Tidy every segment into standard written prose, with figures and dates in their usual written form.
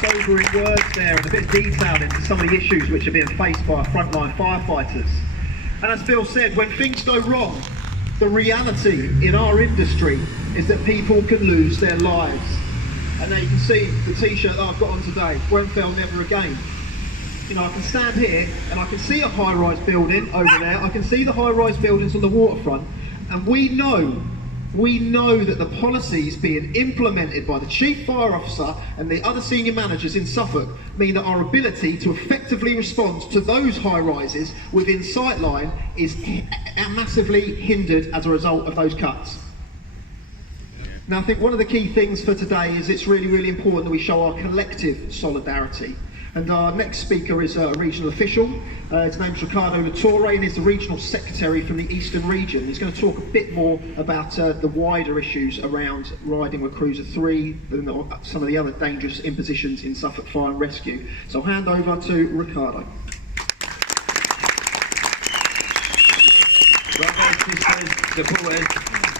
sobering words there and a bit of detail into some of the issues which are being faced by frontline firefighters. And as Bill said, when things go wrong, the reality in our industry is that people can lose their lives. And now you can see the t-shirt that I've got on today, Grenfell Never Again. You know, I can stand here and I can see a high-rise building over there. I can see the high-rise buildings on the waterfront, and we know that the policies being implemented by the Chief Fire Officer and the other senior managers in Suffolk mean that our ability to effectively respond to those high-rises within sightline is massively hindered as a result of those cuts. Now, I think one of the key things for today is it's really, really important that we show our collective solidarity. And our next speaker is a regional official. His name's Riccardo Torre, and he's the regional secretary from the Eastern region. He's going to talk a bit more about the wider issues around riding with Cruiser 3 and some of the other dangerous impositions in Suffolk Fire and Rescue. So I'll hand over to Riccardo. Brothers, sisters, supporters,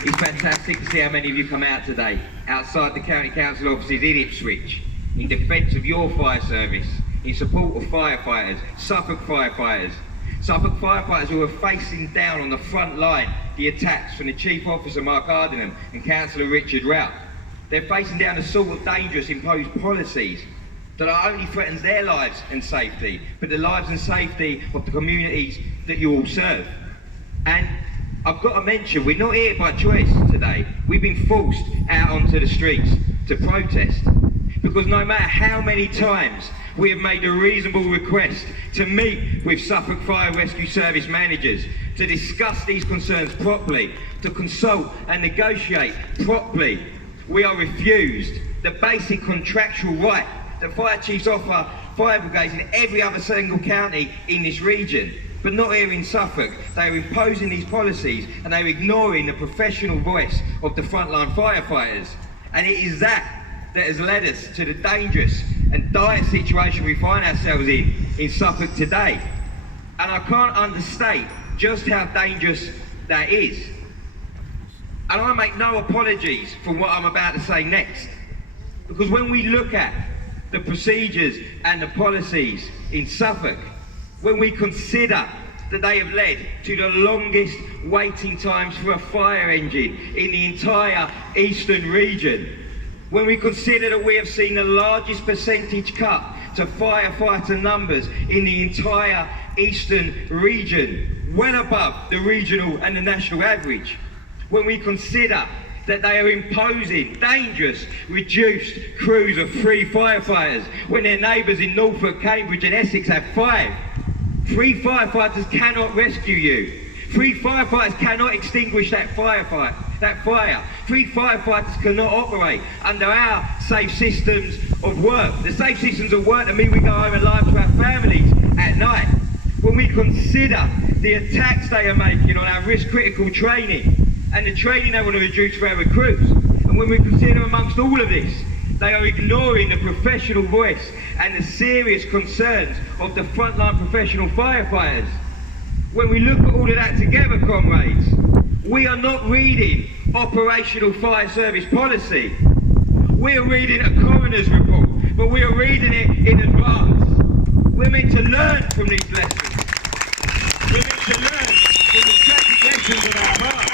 it's fantastic to see how many of you come out today, outside the County Council offices in Ipswich, in defence of your fire service, in support of firefighters, Suffolk firefighters who are facing down on the front line the attacks from the Chief Officer Mark Hardingham and Councillor Richard Rout. They're facing down the sort of dangerous imposed policies that not only threatens their lives and safety, but the lives and safety of the communities that you all serve. And I've got to mention, we're not here by choice today. We've been forced out onto the streets to protest. Because no matter how many times we have made a reasonable request to meet with Suffolk Fire Rescue Service managers, to discuss these concerns properly, to consult and negotiate properly, we are refused the basic contractual right that fire chiefs offer fire brigades in every other single county in this region. But not here in Suffolk. They are imposing these policies and they are ignoring the professional voice of the frontline firefighters. And it is that has led us to the dangerous and dire situation we find ourselves in Suffolk today. And I can't understate just how dangerous that is. And I make no apologies for what I'm about to say next. Because when we look at the procedures and the policies in Suffolk, when we consider that they have led to the longest waiting times for a fire engine in the entire Eastern region, when we consider that we have seen the largest percentage cut to firefighter numbers in the entire Eastern region, well above the regional and the national average, when we consider that they are imposing dangerous, reduced crews of 3 firefighters when their neighbours in Norfolk, Cambridge and Essex have 5. 3 firefighters cannot rescue you. 3 firefighters cannot extinguish that fire. 3 firefighters cannot operate under our safe systems of work. The safe systems of work that mean we go home alive to our families at night. When we consider the attacks they are making on our risk-critical training and the training they want to reduce for our recruits, and when we consider amongst all of this, they are ignoring the professional voice and the serious concerns of the frontline professional firefighters. When we look at all of that together, comrades, we are not reading operational fire service policy. We are reading a coroner's report, but we are reading it in advance. We're meant to learn from these lessons. We're meant to learn from the tragic lessons of our past.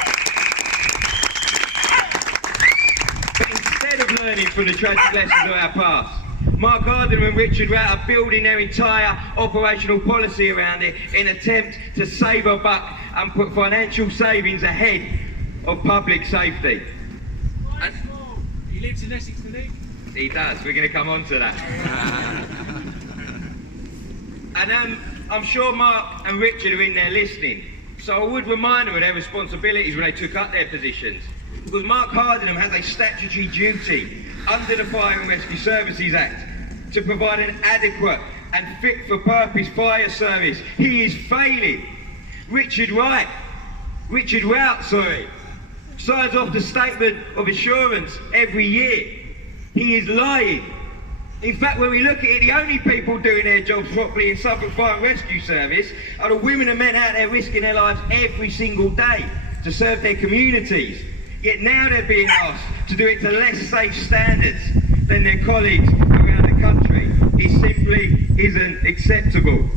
But instead of learning from the tragic lessons of our past, Mark Hardingham and Richard Rout are building their entire operational policy around it in an attempt to save a buck and put financial savings ahead of public safety. He lives in Essex, doesn't he? He does. We're going to come on to that. And I'm sure Mark and Richard are in there listening. So I would remind them of their responsibilities when they took up their positions. Because Mark Hardingham has a statutory duty under the Fire and Rescue Services Act to provide an adequate and fit-for-purpose fire service. He is failing. Richard Rout, signs off the statement of assurance every year. He is lying. In fact, when we look at it, the only people doing their jobs properly in Suffolk Fire and Rescue Service are the women and men out there risking their lives every single day to serve their communities. Yet now they're being asked to do it to less safe standards than their colleagues around the country. It simply isn't acceptable.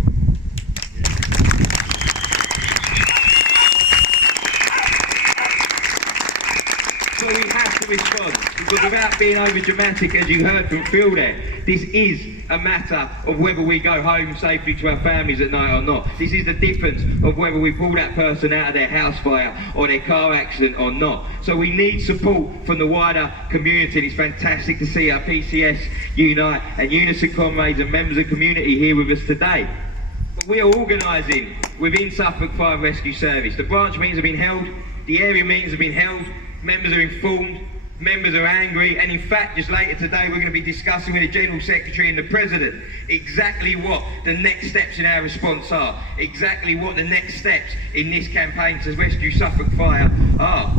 So we have to respond, because without being over dramatic, as you heard from Phil there, this is a matter of whether we go home safely to our families at night or not. This is the difference of whether we pull that person out of their house fire or their car accident or not. So we need support from the wider community. It's fantastic to see our PCS Unite and Unison comrades and members of the community here with us today. But we are organising within Suffolk Fire and Rescue Service. The branch meetings have been held, the area meetings have been held, members are informed, members are angry, and in fact just later today we're going to be discussing with the General Secretary and the President exactly what the next steps in our response are, exactly what the next steps in this campaign to rescue Suffolk Fire are.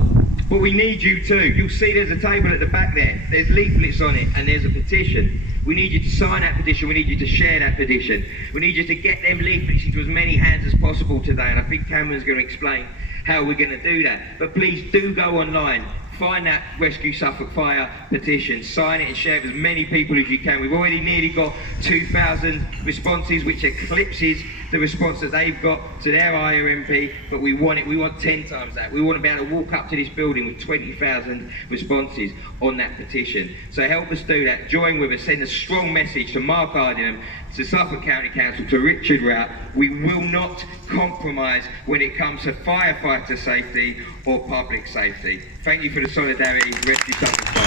But we need you too. You'll see there's a table at the back there, there's leaflets on it and there's a petition. We need you to sign that petition, we need you to share that petition. We need you to get them leaflets into as many hands as possible today, and I think Cameron's going to explain how we're going to do that. But please do go online, find that Rescue Suffolk Fire petition, sign it and share it with as many people as you can. We've already nearly got 2,000 responses, which eclipses the response that they've got to their IRMP, but we want 10 times that. We want to be able to walk up to this building with 20,000 responses on that petition. So help us do that, join with us, send a strong message to Mark Ardingham, to Suffolk County Council, to Richard Rout. We will not compromise when it comes to firefighter safety or public safety. Thank you for the solidarity. Rescue Suffolk Fire.